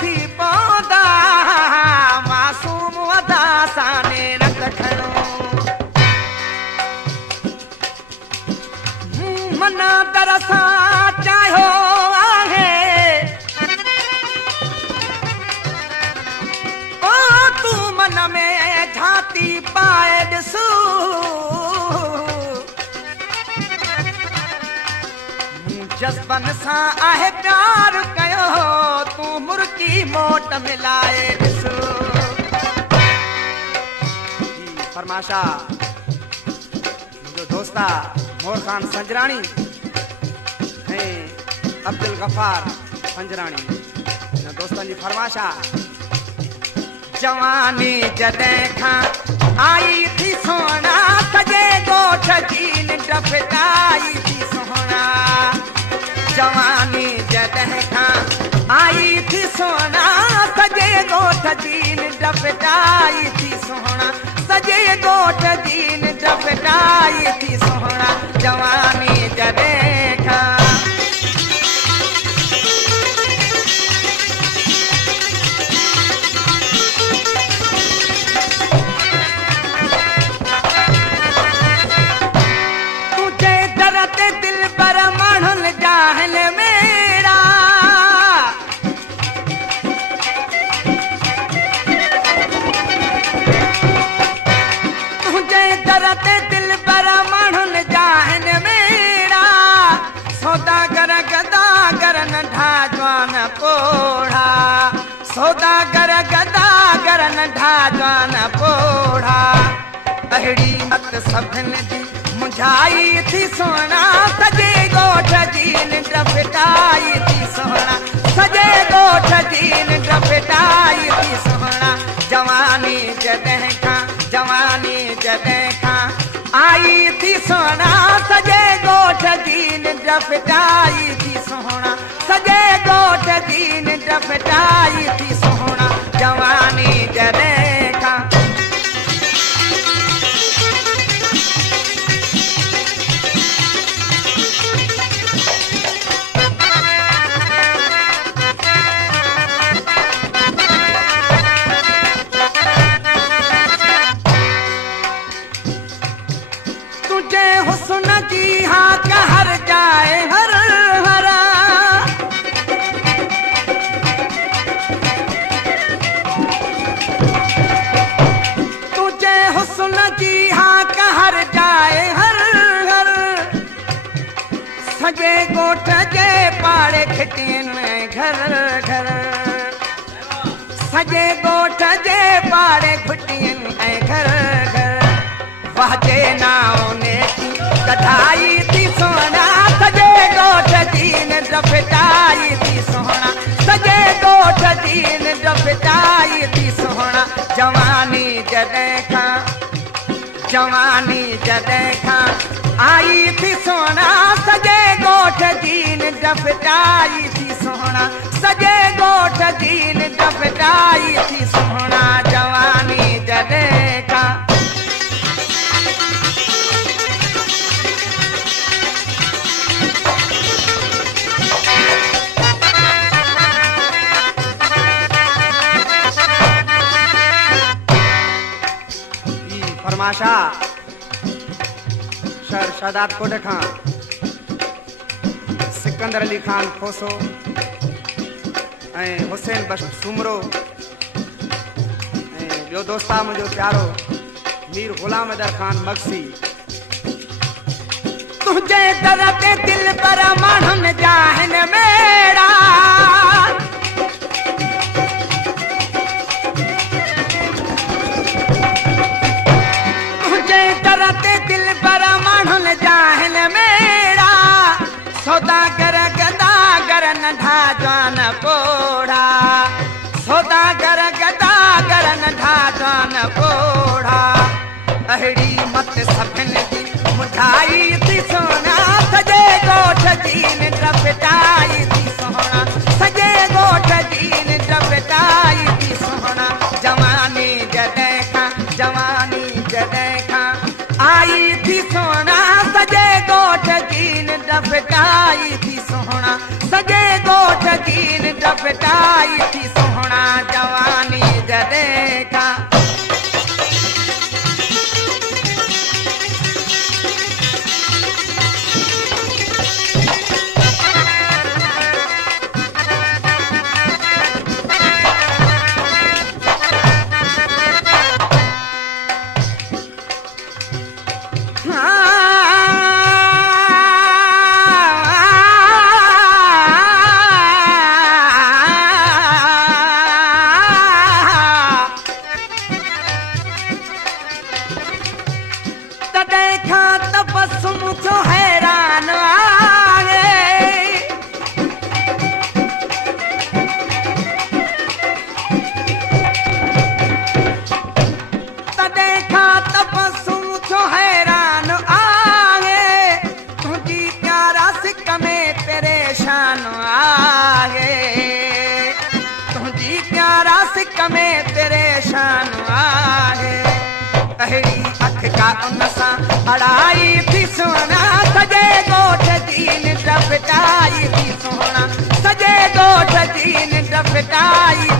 थी पौधा मासूम वदा साने रख खणो मना दरसा चाहो आहे ओ तू मन में झाती पाए ॾिसू जज्बन सां आहे प्यार कयो तू मुर्की मोट मिलाए ॾिसो फरमाशा मुंहिंजो दोस्ता मोर ख़ान संजराणी ऐं अब्दुल गफ़ार संजराणी हिन दोस्तनि जी फरमाशा जवानी जॾहिं खां आई थी सोना सॼे ॻोठ जी निंड फिटाई थी सोना जवानी जॾहिं खां आई थी सोना सॼे ॻोठ जी निंड फिटाई थी सोना सॼे ॻोठ जी निंड फिटाई थी सोना जवानी जॾहिं खां तुंहिंजे दर ते दिल पर माण्हुनि जा हिन मेरा तुंहिंजे दर ते दिल पर माण्हुनि जा हिन मेरा सौदागर गदागर नंढा जवान पोढ़ा सौदागर गदागर नंढा जवान पोढ़ा अहिड़ी मत सभिनि जी मुंझाई थी सोना सॼे ॻोठ जी निंड फिटाई थी सोना सॼे ॻोठ जी निंड फिटाई थी सोना जवानी जॾहिं खां आई थी सोना सॼे ॻोठ जी निंड फिटाई थी सोना सॼे ॻोठ जी निंड फिटाई थी सोना जवानी जॾहिं खां हुस्न की हाँ कहर जाए हर हरा तुझे हुस्न की हाँ कहर जाए हर हर सजे ॻोठ जे पाड़े खिटियन घर घर सजे ॻोठ जे पाड़े खुटियन घर घर वाजे नाव ने कढ़ाई थी सोना सजे ॻोठ जी निंड फिटाई थी सोना सजे ॻोठ जी निंड फिटाई थी सोना जवानी जॾहिं खां आई थी सोना सजे ॻोठ जी निंड फिटाई थी सोना सजे ॻोठ जी निंड फिटाई थी सोना जवानी जॾहिं खां फरमाशा शहर शादातकोट खां सिकंदर अली खान खोसो ऐं हुसैन बख्श सुमरो ऐं ॿियो दोस्त आहे मुंहिंजो प्यारो मीर ग़ुलाम अदर खान मगसी तुंहिंजे दर ते दिल पर माण्हुनि जा हिन मेरा नंढा जवान पोड़ा सौदागर गदागर नंढा जवान पोड़ा अहिड़ी मत सभिनि जी मुठाई थी सोना सॼे ॻोठ जी निंड फिटाई थी सोना सॼे ॻोठ जी निंड फिटाई थी सोना जवानी जॾहिं खां आई थी सोना सॼे ॻोठ जी निंड फिटाई थी सोना सॼे ॻोठ जी निंड फिटाई थी सोना जवानी जॾहिं खां में परेशान आहे अहिड़ी अख का उन सां अड़ाई थी सोना सॼे ॻोठ जी निंड फिटाई थी सोना सॼे ॻोठ जी निंड फिटाई